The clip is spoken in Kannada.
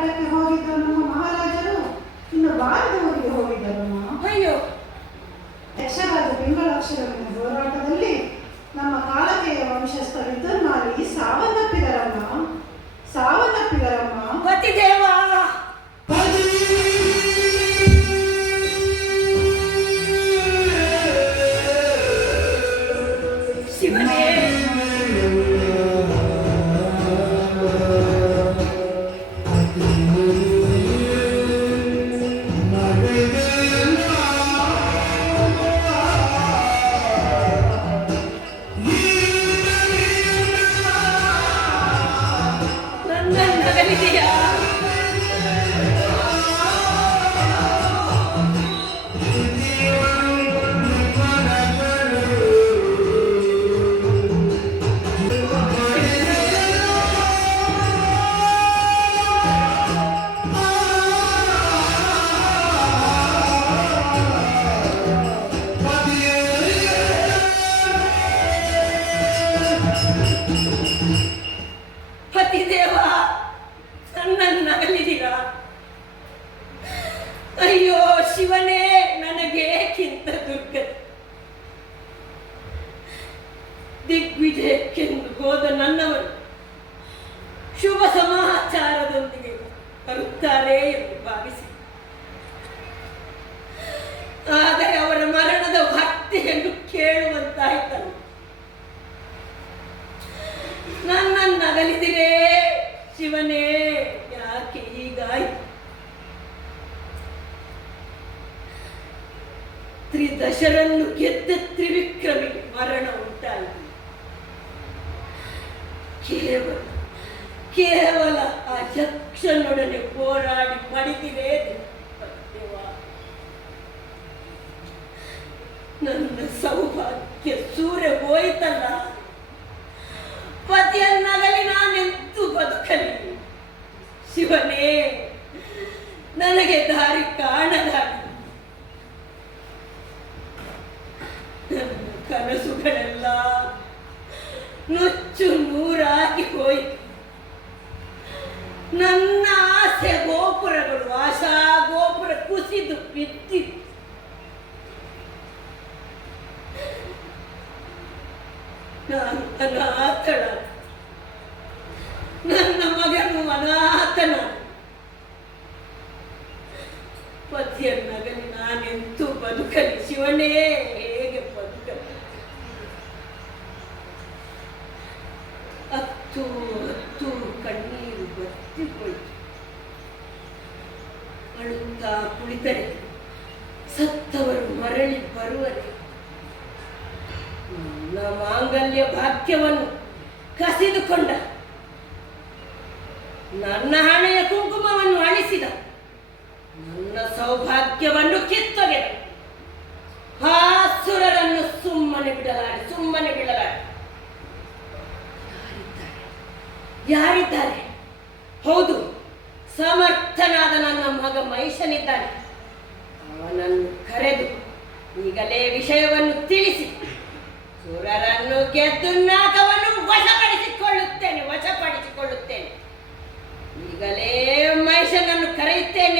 ಹೋರಾಟಕ್ಕೆ ಹೋಗಿದ್ದ ನಮ್ಮ ಮಹಾರಾಜರು ಇನ್ನು ಬಾರದ ಊರಿಗೆ ಹೋಗಿದ್ದರಮ್ಮ. ಅಯ್ಯೋ, ಯಕ್ಷರಾಜ ಪಿಂಗಳಾಕ್ಷರನ ಹೋರಾಟದಲ್ಲಿ ನಮ್ಮ ಕಾಳಕೆಯ ವಂಶಸ್ಥ ವಿದ್ಯುನ್ಮಾಲಿ ಸಾವನ್ನಪ್ಪಿದರಮ್ಮ. ಪತಿದೇವ, ಶಿವನೇ, ಪತಿದೇವ, ನನ್ನನ್ನಗಲಿದ್ದೀರಾ? ಅಯ್ಯೋ ಶಿವನೇ, ನನಗೇಕಿಂತ ದುರ್ಗತಿ. ದಿಗ್ವಿಜಯಕ್ಕೆಂದು ಹೋದ ನನ್ನವರು ಶುಭ ಸಮಾಚಾರದೊಂದಿಗೆ ಬರುತ್ತಾರೆ ಎಂದು ಭಾವಿಸಿ, ಆದರೆ ಅವರ ಮರಣದ ವಾರ್ತೆಯನ್ನು ಕೇಳುವಂತಾಯ್ತಲ್ಲ. ನನ್ನನ್ನಗಲಿದಿರೇ ಶಿವನೇ, ಯಾಕೆ ಹೀಗಾಯ್ತು? ತ್ರಿದಶರನ್ನು ಗೆದ್ದ ತ್ರಿವಿಕ್ರಮಿಗೆ ಮರಣ ಉಂಟಾಯಿತು. ಕೇವಲ ಆ ಯಕ್ಷನೊಡನೆ ಹೋರಾಡಿ ಮಡಿದಿದೆ. ನನ್ನ ಸೌಭಾಗ್ಯ ಸೂರ್ಯ ಹೋಯ್ತಲ್ಲ. ಪತಿಯನ್ನಗಲಿ ನಾನೆಂತೂ ಬದುಕಲಿ. ಶಿವನೇ, ನನಗೆ ದಾರಿ ಕಾಣದಾಗಿ ನನ್ನ ಕನಸುಗಳೆಲ್ಲ ನುಚ್ಚು ನೂರಾಗಿ ಹೋಯಿತು. ನನ್ನ ಆಸೆ ಗೋಪುರಗಳು, ಆಶಾ ಗೋಪುರ ಕುಸಿದು ಬಿದ್ದಿತ್ತು. ನಾನು ಅನಾಥಳ, ನನ್ನ ಮಗನು ಅನಾಥನ. ಪತಿಯನ್ನಗಲಿ ನಾನೆಂತೂ ಬದುಕಲಿ. ಶಿವನೇ, ಹೇಗೆ ಬದುಕಲಿ? ಹತ್ತು ಕಣ್ಣೀರು ಬತ್ತಿ ಹೋಯಿತು. ಅಳುತ್ತಾ ಕುಳಿತರೆ ಸತ್ತವರು ಮರಳಿ ಬರುವರೆ. ನನ್ನ ಮಾಂಗಲ್ಯ ಭಾಗ್ಯವನ್ನು ಕಸಿದುಕೊಂಡ, ನನ್ನ ಹಣೆಯ ಕುಂಕುಮವನ್ನು ಅಳಿಸಿದ, ನನ್ನ ಸೌಭಾಗ್ಯವನ್ನು ಕಿತ್ತೊಗೆದ ಹಾಸುರರನ್ನು ಸುಮ್ಮನೆ ಬಿಡಲಾರೆ. ಯಾರಿದ್ದಾರೆ? ಹೌದು, ಸಮರ್ಥನಾದ ನನ್ನ ಮಗ ಮಹಿಷನಿದ್ದಾನೆ. ಅವನನ್ನು ಕರೆದು ಈಗಲೇ ವಿಷಯವನ್ನು ತಿಳಿಸಿ ಸುರರನ್ನು ಗೆದ್ದು ನಾಗವನ್ನು ವಶಪಡಿಸಿಕೊಳ್ಳುತ್ತೇನೆ. ಈಗಲೇ ಮಹಿಷನನ್ನು ಕರೆಯುತ್ತೇನೆ.